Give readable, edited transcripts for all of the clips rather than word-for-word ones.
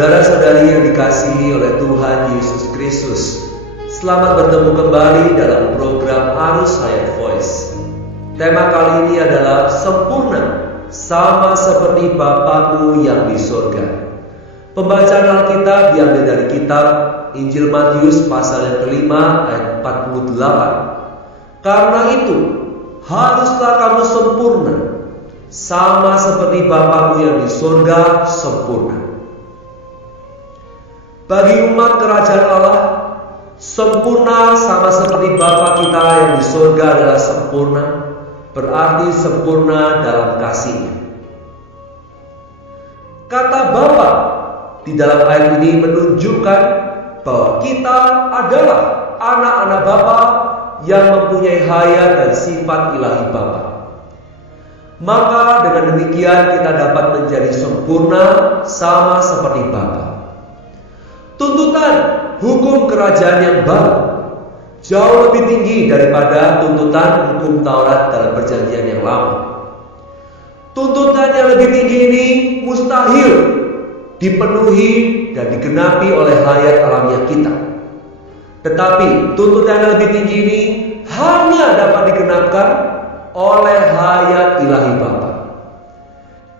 Saudara-saudari yang dikasihi oleh Tuhan Yesus Kristus, selamat bertemu kembali dalam program Arus Hayat Voice. Tema kali ini adalah sempurna, sama seperti Bapa-Mu yang di surga. Pembacaan Alkitab diambil dari kitab Injil Matius pasal yang kelima ayat 48. Karena itu, haruslah kamu sempurna, sama seperti Bapa-Mu yang di surga sempurna. Bagi umat kerajaan Allah, sempurna sama seperti Bapa kita yang di surga adalah sempurna, berarti sempurna dalam kasih-Nya. Kata Bapa di dalam ayat ini menunjukkan bahwa kita adalah anak-anak Bapa yang mempunyai hayat dan sifat ilahi Bapa. Maka dengan demikian kita dapat menjadi sempurna sama seperti Bapa. Tuntutan hukum kerajaan yang baru jauh lebih tinggi daripada tuntutan hukum Taurat dalam perjanjian yang lama. Tuntutan yang lebih tinggi ini mustahil dipenuhi dan digenapi oleh hayat alamiah kita. Tetapi tuntutan yang lebih tinggi ini hanya dapat digenapkan oleh hayat ilahi Bapa.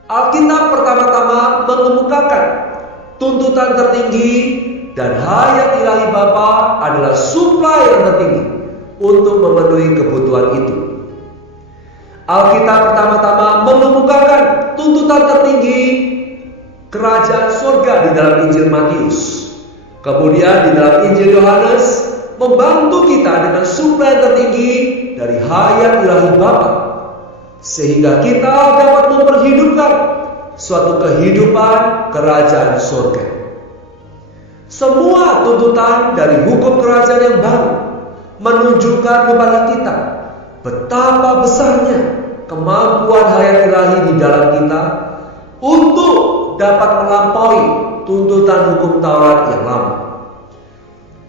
Alkitab pertama-tama mengemukakan tuntutan tertinggi dan hayat ilahi Bapa adalah suplai yang tertinggi untuk memenuhi kebutuhan itu. Alkitab pertama-tama mengemukakan tuntutan tertinggi kerajaan surga di dalam Injil Matius. Kemudian di dalam Injil Yohanes membantu kita dengan suplai tertinggi dari hayat ilahi Bapa, sehingga kita dapat memperhidupkan suatu kehidupan kerajaan surga. Semua tuntutan dari hukum kerajaan yang baru menunjukkan kepada kita betapa besarnya kemampuan hayat ilahi di dalam kita untuk dapat melampaui tuntutan hukum Taurat yang lama.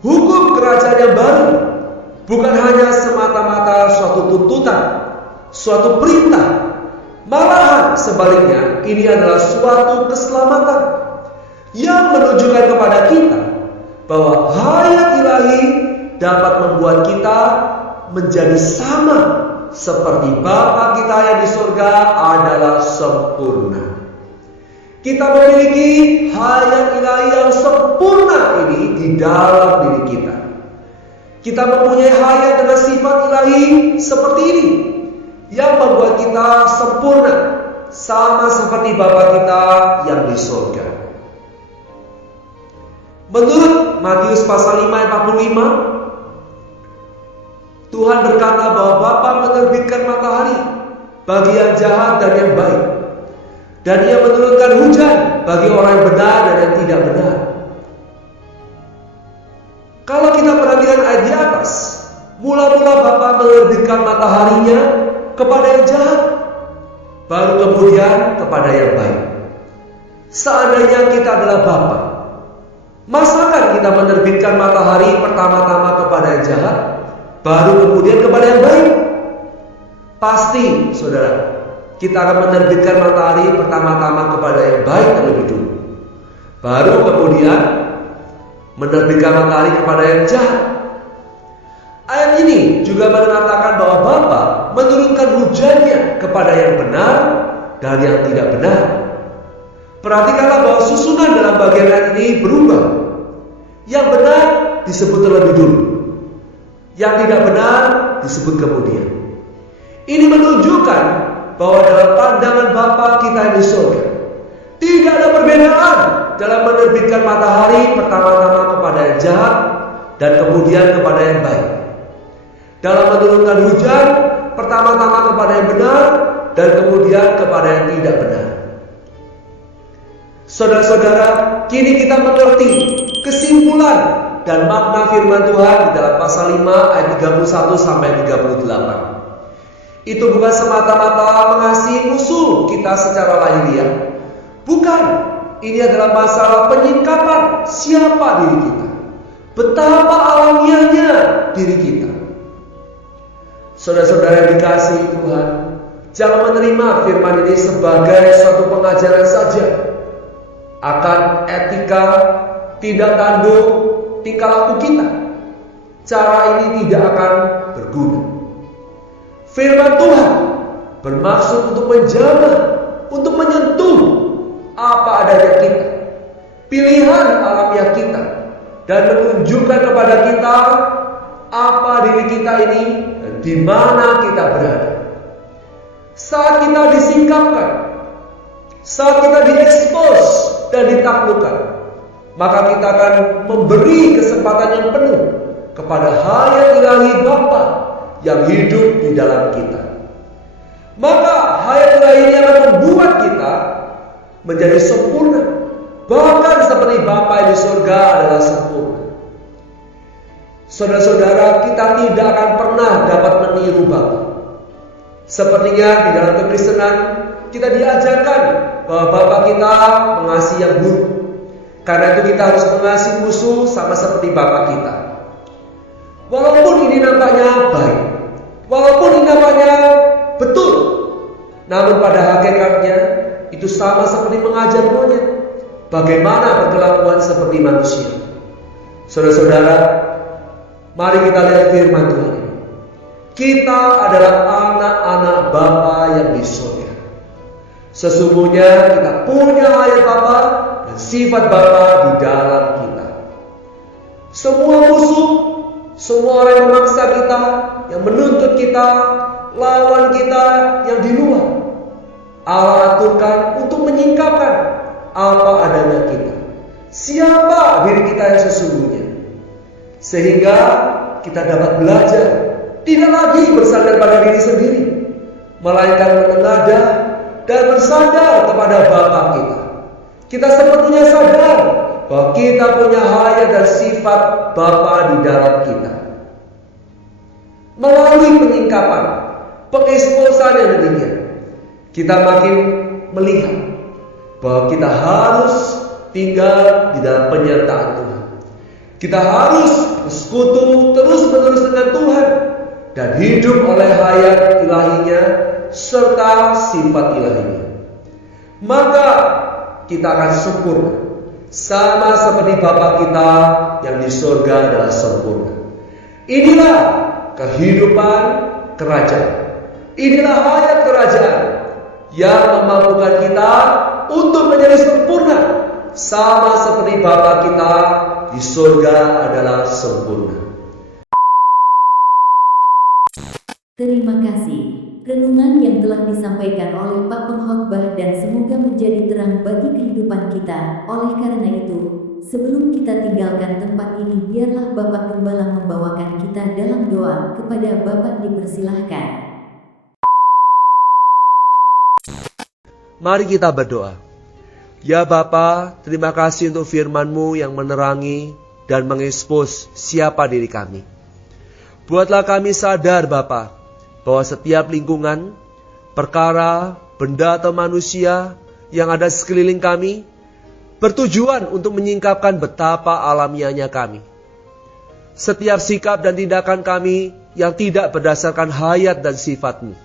Hukum kerajaan yang baru bukan hanya semata-mata suatu tuntutan, suatu perintah. Malahan sebaliknya, ini adalah suatu keselamatan yang menunjukkan kepada kita bahwa hayat ilahi dapat membuat kita menjadi sama seperti Bapa kita yang di surga adalah sempurna. Kita memiliki hayat ilahi yang sempurna ini di dalam diri kita. Kita mempunyai hayat dengan sifat ilahi seperti ini yang membuat kita sempurna, sama seperti Bapa kita yang di surga. Menurut Matius pasal 5 ayat 45, Tuhan berkata bahwa Bapa menerbitkan matahari bagi yang jahat dan yang baik, dan Ia menurunkan hujan bagi orang yang benar dan yang tidak benar. Kalau kita perhatikan ayat di atas, mula-mula Bapa menerbitkan mataharinya kepada yang jahat, baru kemudian kepada yang baik. Seandainya kita adalah Bapa, masakan kita menerbitkan matahari pertama-tama kepada yang jahat, baru kemudian kepada yang baik? Pasti, saudara, kita akan menerbitkan matahari pertama-tama kepada yang baik terlebih dulu, baru kemudian menerbitkan matahari kepada yang jahat. Ayat ini juga mengatakan bahwa Bapa menurunkan hujannya kepada yang benar dan yang tidak benar. Perhatikanlah bahwa susunan dalam bagian ayat ini berubah. Yang benar disebut terlebih dulu, yang tidak benar disebut kemudian. Ini menunjukkan bahwa dalam pandangan Bapa kita yang di surga tidak ada perbedaan dalam menerbitkan matahari pertama-tama kepada yang jahat dan kemudian kepada yang baik, dalam menurunkan hujan pertama-tama kepada yang benar dan kemudian kepada yang tidak benar. Saudara-saudara, kini kita mengerti kesimpulan dan makna firman Tuhan di dalam pasal 5 ayat 31 sampai 38. Itu bukan semata-mata mengasihi musuh kita secara lahiriah. Bukan, ini adalah masalah penyingkapan siapa diri kita, betapa alamiahnya diri kita. Saudara-saudara yang dikasihi Tuhan, jangan menerima firman ini sebagai suatu pengajaran saja. akan etika, tindak tanduk, tingkah laku kita, cara ini tidak akan berguna. Firman Tuhan bermaksud untuk menjamah, untuk menyentuh apa adanya kita, pilihan alamiah kita, dan menunjukkan kepada kita apa diri kita ini dan di mana kita berada. Saat kita disingkapkan, saat kita diekspos dan ditaklukkan, maka kita akan memberi kesempatan yang penuh kepada hayat ilahi Bapa yang hidup di dalam kita. Maka hayat ilahi ini akan membuat kita menjadi sempurna, bahkan seperti Bapa yang di surga adalah sempurna. Saudara-saudara, kita tidak akan pernah dapat meniru Bapa. Sepertinya di dalam kekristenan kita diajarkan bahwa Bapa kita mengasihi yang buruk. Karena itu kita harus mengasihi musuh sama seperti Bapa kita. Walaupun ini nampaknya baik, walaupun ini nampaknya betul, namun pada hakikatnya itu sama seperti mengajar monyet bagaimana berkelakuan seperti manusia. Saudara-saudara, mari kita lihat firman Tuhan ini. Kita adalah anak-anak Bapa yang di surga. Sesungguhnya kita punya hayat Bapa dan sifat Bapa di dalam kita. Semua musuh, semua orang yang memaksa kita, yang menuntut kita, lawan kita yang di luar, Allah aturkan untuk menyingkapkan apa adanya kita, siapa diri kita yang sesungguhnya, sehingga kita dapat belajar tidak lagi bersandar pada diri sendiri, melainkan menengadah dan bersandar kepada Bapa kita. Kita sepertinya sadar bahwa kita punya hayat dan sifat Bapa di dalam kita. Melalui penyingkapan, pengeksposan yang demikian, kita makin melihat bahwa kita harus tinggal di dalam penyertaan Tuhan. Kita harus bersekutu terus-menerus dengan Tuhan dan hidup oleh hayat ilahinya serta sifat ilahinya. Maka kita akan sempurna, sama seperti Bapa kita yang di surga adalah sempurna. Inilah kehidupan kerajaan. Inilah hayat kerajaan yang memampukan kita untuk menjadi sempurna, sama seperti Bapa kita di surga adalah sempurna. Terima kasih. Renungan yang telah disampaikan oleh Pak Pengkhotbah dan semoga menjadi terang bagi kehidupan kita. Oleh karena itu, sebelum kita tinggalkan tempat ini, biarlah Bapak Gembala membawakan kita dalam doa. Kepada Bapak dipersilahkan. Mari kita berdoa. Ya Bapa, terima kasih untuk firman-Mu yang menerangi dan mengekspos siapa diri kami. Buatlah kami sadar Bapa, bahwa setiap lingkungan, perkara, benda atau manusia yang ada di sekeliling kami bertujuan untuk menyingkapkan betapa alamiahnya kami. Setiap sikap dan tindakan kami yang tidak berdasarkan hayat dan sifat-Mu.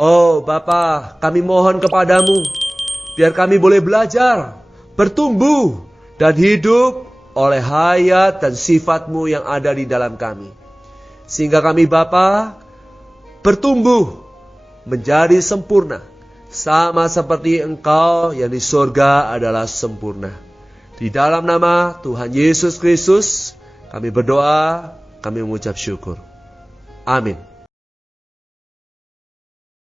Oh Bapa, kami mohon kepadamu, biar kami boleh belajar, bertumbuh, dan hidup oleh hayat dan sifat-Mu yang ada di dalam kami. Sehingga kami Bapa bertumbuh menjadi sempurna, sama seperti Engkau yang di surga adalah sempurna. Di dalam nama Tuhan Yesus Kristus kami berdoa, kami mengucap syukur. Amin.